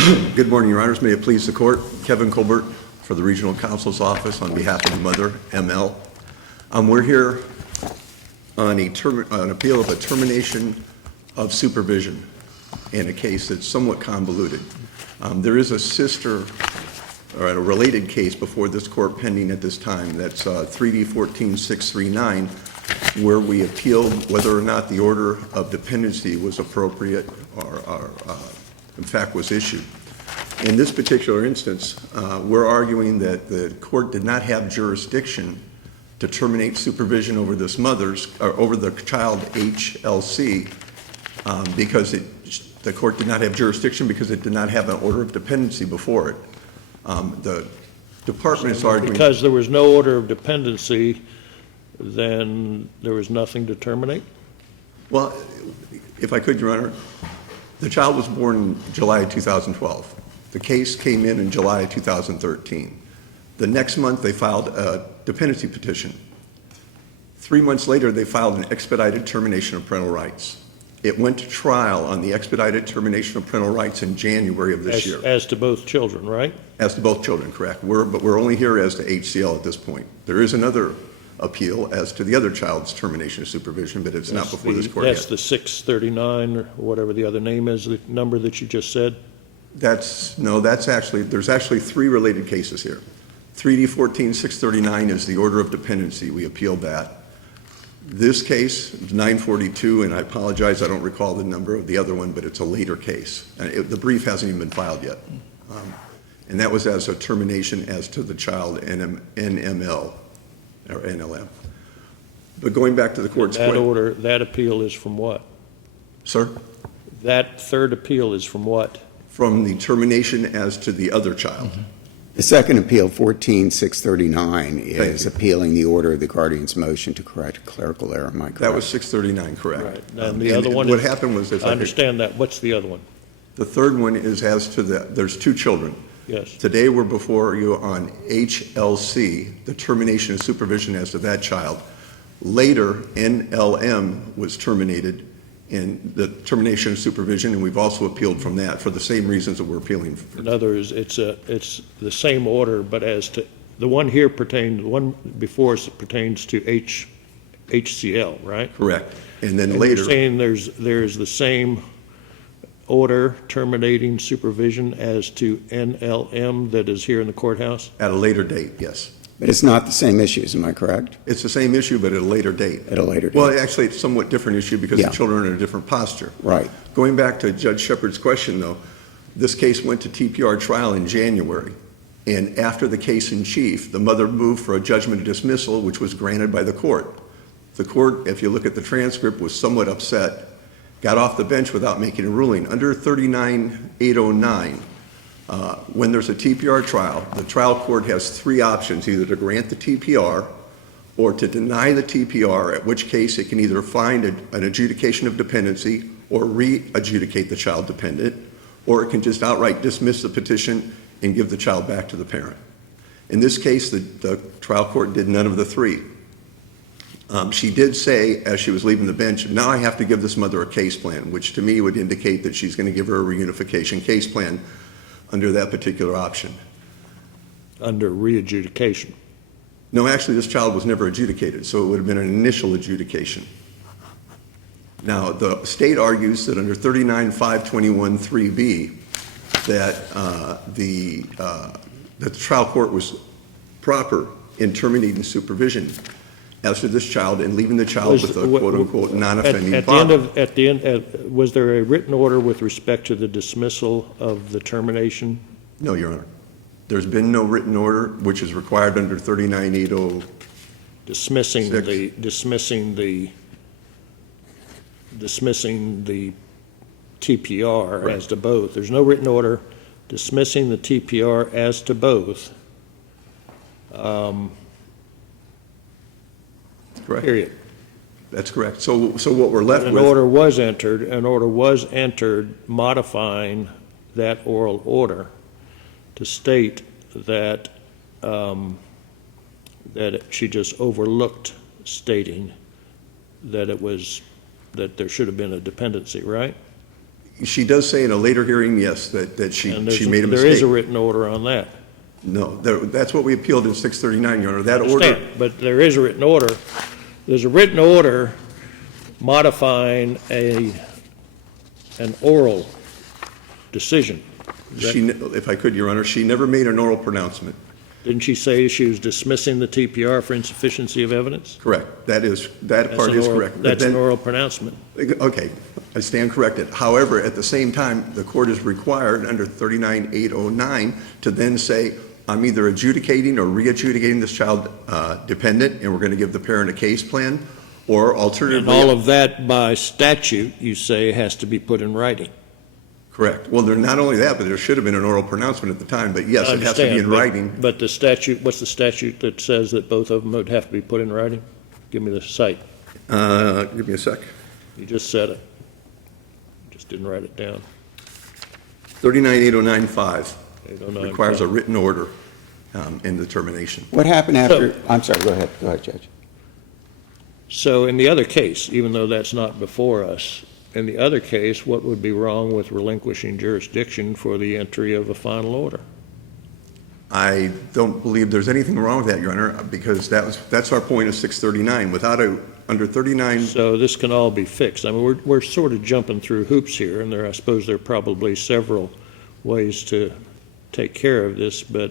Good morning, Your Honors. May it please the Court. Kevin Colbert for the Regional Counsel's Office on behalf of the mother, ML. We're here on an appeal of a termination of supervision in a case that's somewhat convoluted. There is a sister or a related case before this court pending at this time. That's 3D14-0942, where we appealed whether or not the order of dependency was appropriate or in fact was issued. In this particular instance, we're arguing that the court did not have jurisdiction to terminate supervision over this over the child HLC because the court did not have jurisdiction because it did not have an order of dependency before it. The department is arguing because there was no order of dependency, then there was nothing to terminate? Well, if I could, Your Honor, the child was born in July of 2012. The case came in July of 2013. The next month, they filed a dependency petition. 3 months later, they filed an expedited termination of parental rights. It went to trial on the expedited termination of parental rights in January of this year. As to both children, right? As to both children, correct. But we're only here as to HCL at this point. There is another appeal as to the other child's termination of supervision, but it's not before this court yet. That's the 639 or whatever the other name is, the number that you just said? There's actually three related cases here. 3D14-639 is the order of dependency. We appealed that. This case, 942, and I apologize, I don't recall the number of the other one, but it's a later case. The brief hasn't even been filed yet. And that was as a termination as to the child NML. Or NLM. But going back to the court's point. That appeal is from what? Sir? That third appeal is from what? From the termination as to the other child. Mm-hmm. The second appeal, 14-639, is appealing the order of the guardian's motion to correct a clerical error. Am I correct? That was 639, correct. Right. And the other one what happened was I understand that. What's the other one? The third one is as to there's two children. Yes. Today we're before you on HLC, the termination of supervision as to that child. Later, NLM was terminated in the termination of supervision, and we've also appealed from that for the same reasons that we're appealing. In other words, it's the same order, but as to the one here the one before us pertains to HCL, right? Correct. And then later, you're saying there's the same order terminating supervision as to NLM that is here in the courthouse? at a later date, yes. But it's not the same issues, am I correct? It's the same issue, but at a later date. At a later date. Well, actually, it's a somewhat different issue because the children are in a different posture. Right. Going back to Judge Shepard's question, though, this case went to TPR trial in January. And after the case in chief, the mother moved for a judgment of dismissal, which was granted by the court. The court, if you look at the transcript, was somewhat upset, got off the bench without making a ruling. Under 39809, when there's a TPR trial, the trial court has three options, either to grant the TPR or to deny the TPR, at which case it can either find an adjudication of dependency or re-adjudicate the child dependent, or it can just outright dismiss the petition and give the child back to the parent. In this case, the trial court did none of the three. She did say, as she was leaving the bench, now I have to give this mother a case plan, which to me would indicate that she's going to give her a reunification case plan under that particular option. Under re-adjudication? No, actually, this child was never adjudicated, so it would have been an initial adjudication. Now, the state argues that under 39521-3B, that the trial court was proper in terminating supervision as to this child and leaving the child with a quote-unquote non-offending father. Was there a written order with respect to the dismissal of the termination? No, Your Honor. There's been no written order, which is required under 39806. Dismissing the TPR as to both. There's no written order dismissing the TPR as to both. Correct. Period. That's correct. So what we're left with... An order was entered modifying that oral order to state that she just overlooked stating that there should have been a dependency, right? She does say in a later hearing, yes, that she And made a there is a mistake. written order on that. No, that's what we appealed in 639, Your Honor. That order, Understand, but there is a written order. There's a written order modifying an oral decision. if I could, Your Honor, she never made an oral pronouncement. Didn't she say she was dismissing the TPR for insufficiency of evidence? Correct. That That's part an is oral- correct. But That's an then- oral pronouncement. Okay, I stand corrected. However, at the same time, the court is required under 39809 to then say, I'm either adjudicating or re-adjudicating this child dependent, and we're going to give the parent a case plan, or And alternatively. all of that by statute, you say, has to be put in writing. Correct. Well, there, not only that, but there should have been an oral pronouncement at the time, but yes, I it has to be in understand, but- writing. But the statute, what's the statute that says that both of them would have to be put in writing? Give me the cite. Give me a sec. You just said it. Just didn't write it down. 39809.5 809. requires a written order in determination. What happened after, I'm sorry, go ahead, Judge. So in the other case, even though that's not before us, in the other case, what would be wrong with relinquishing jurisdiction for the entry of a final order? I don't believe there's anything wrong with that, Your Honor, because that's our point of 639. Under 39, So this can all be fixed. I mean, we're sort of jumping through hoops here, and I suppose there are probably several ways to take care of this, but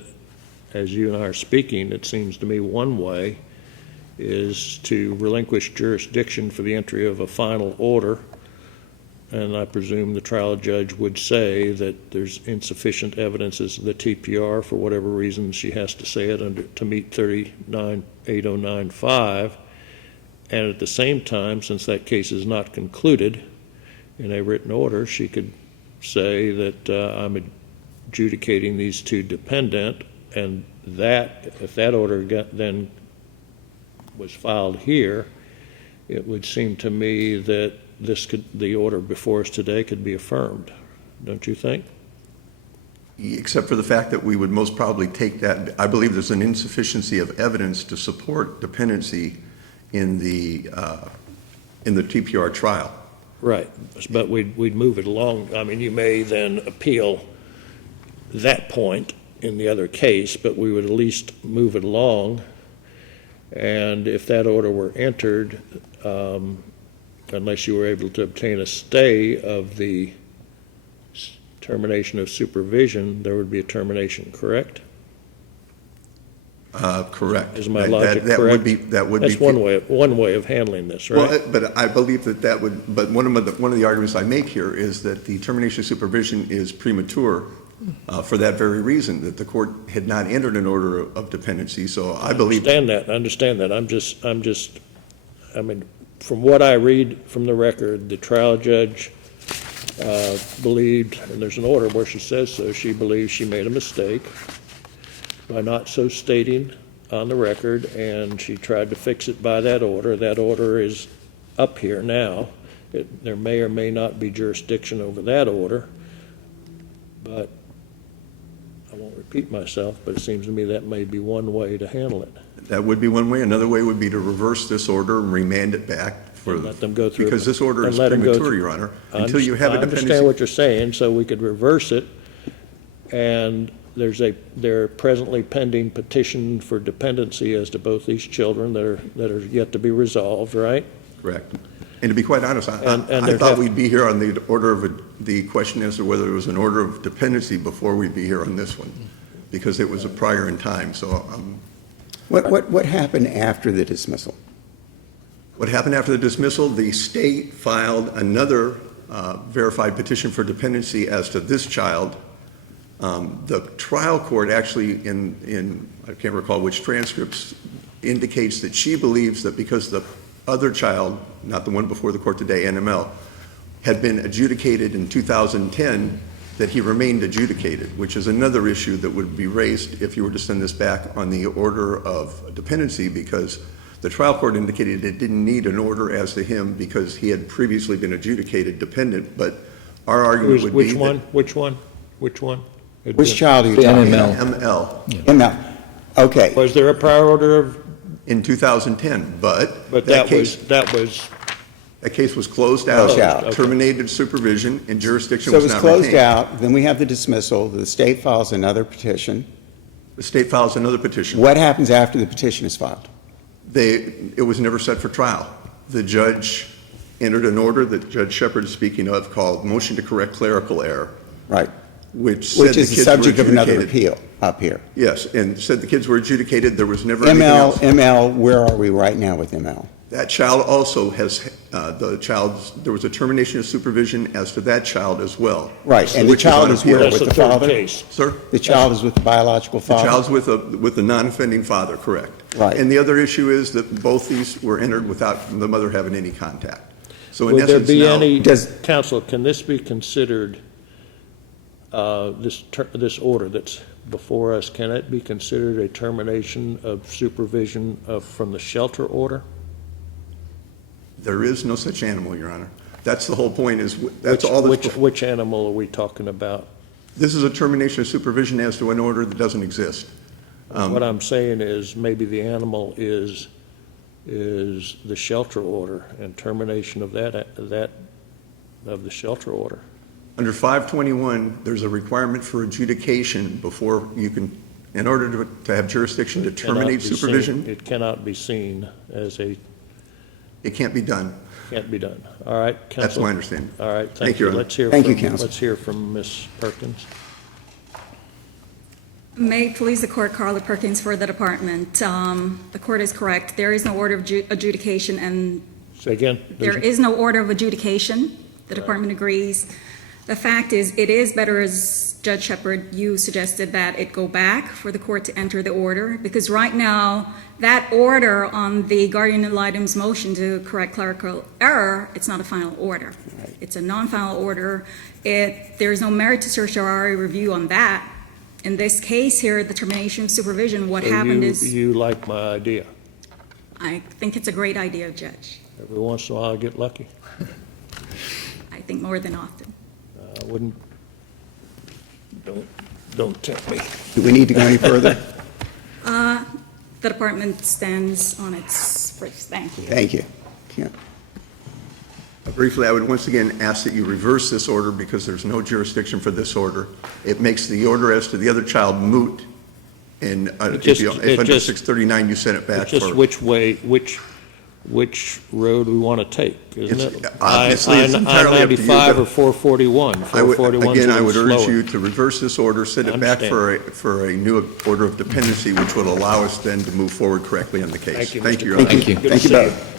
as you and I are speaking, it seems to me one way is to relinquish jurisdiction for the entry of a final order. And I presume the trial judge would say that there's insufficient evidence as to the TPR for whatever reason she has to say it to meet 39809.5. And at the same time, since that case is not concluded in a written order, she could say that I'm adjudicating these two dependent, and that, if that order then was filed here, it would seem to me that the order before us today could be affirmed, don't you think? except for the fact that we would most probably take that, I believe there's an insufficiency of evidence to support dependency in the TPR trial. Right, but we'd move it along. I mean, you may then appeal that point in the other case, but we would at least move it along. And if that order were entered, unless you were able to obtain a stay of the termination of supervision, there would be a termination, correct? Correct. Is my logic That correct? would be, That's one way of handling this, right? Well, but I believe that would, but one of the arguments I make here is that the termination of supervision is premature for that very reason, that the court had not entered an order of dependency, so I believe. I understand that. I mean, from what I read from the record, the trial judge believed, and there's an order where she says so, she believes she made a mistake by not so stating on the record, and she tried to fix it by that order. That order is up here now. There may or may not be jurisdiction over that order, but I won't repeat myself, but it seems to me that may be one way to handle it. That would be one way. Another way would be to reverse this order and remand it back for. And let them go through it. Because this order And is let them go premature, through- Your Honor, until you have a I understand dependency. what you're saying, so we could reverse it, and there are presently pending petition for dependency as to both these children that are yet to be resolved, right? Correct. And to be quite honest, And I there'd thought have- we'd be here on the order of, the question as to whether it was an order of dependency before we'd be here on this one, because it was a prior in time, so. What happened after the dismissal? What happened after the dismissal? The state filed another verified petition for dependency as to this child. The trial court actually, I can't recall which transcripts, indicates that she believes that because the other child, not the one before the court today, NML, had been adjudicated in 2010, that he remained adjudicated, which is another issue that would be raised if you were to send this back on the order of dependency, because the trial court indicated it didn't need an order as to him because he had previously been adjudicated dependent, but our argument would be that. Which one? Which child are you The talking NML. about? ML ML. Okay. Was there a prior order of, in 2010, but but that case. that was That case was closed Closed out, out. terminated supervision, and jurisdiction So it was was not closed retained. out, then we have the dismissal, the state files another petition. The state files another petition. What happens after the petition is filed? It was never set for trial. The judge entered an order that Judge Shepard is speaking of called Motion to Correct Clerical Error, Right, which said which the is the kids were subject of another adjudicated. appeal up here. Yes, and said the kids were adjudicated, there was never anything ML, else. ML, where are we right now with ML? That child also has, there was a termination of supervision as to that child as well. Right, and the Which is child on is appeal. where, That's with the the third father? case. Sir? The child is with the biological The father? child's with a non-offending father, correct. Right. And the other issue is that both these were entered without the mother having any contact. So in Would there essence be now, any, Does- counsel, can this be considered, this order that's before us, can it be considered a termination of supervision from the shelter order? there is no such animal, Your Honor. That's the whole point is, that's all that's, Which animal are we talking about? this is a termination of supervision as to an order that doesn't exist. What I'm saying is maybe the animal is the shelter order and termination of of the shelter order. Under 521, there's a requirement for adjudication before you can, in order to have jurisdiction to It cannot terminate be seen- supervision, It cannot be seen as it can't be done. can't be done. All right, counsel. That's my understanding. All right, Thank thank you, you. Your Honor. Thank you, counsel. Let's hear from Ms. Perkins. May it please the court, Karla Perkins for the department. The court is correct. There is no order of adjudication, and Say again. there is no order of adjudication. The department agrees. The fact is, it is better, as Judge Shepard, you suggested, that it go back for the court to enter the order, because right now, that order on the guardian ad litem's motion to correct clerical error, it's not a final order. It's a non-final order. There is no merit to certiorari review on that. In this case here, the termination of supervision, what So happened you- is, You like my idea. I think it's a great idea, Judge. Every once in a while I get lucky. I think more than often. I wouldn't, don't tempt me. Do we need to go any further? The department stands on its briefs. Thank you. Thank you. Yeah. Briefly, I would once again ask that you reverse this order because there's no jurisdiction for this order. It makes the order as to the other child moot, and if under 639 you send it back It's just for... which road we want to take, isn't It's- it? obviously, it's entirely up to you, I-95 but or 441? 441 's Again, a I would little urge slower. you to reverse this order, send it back Understand. for a new order of dependency, which would allow us then to move forward correctly on the case. Thank you, Thank Mr. you, Your Clerk. Honor. Thank you. Good to Thank you see both.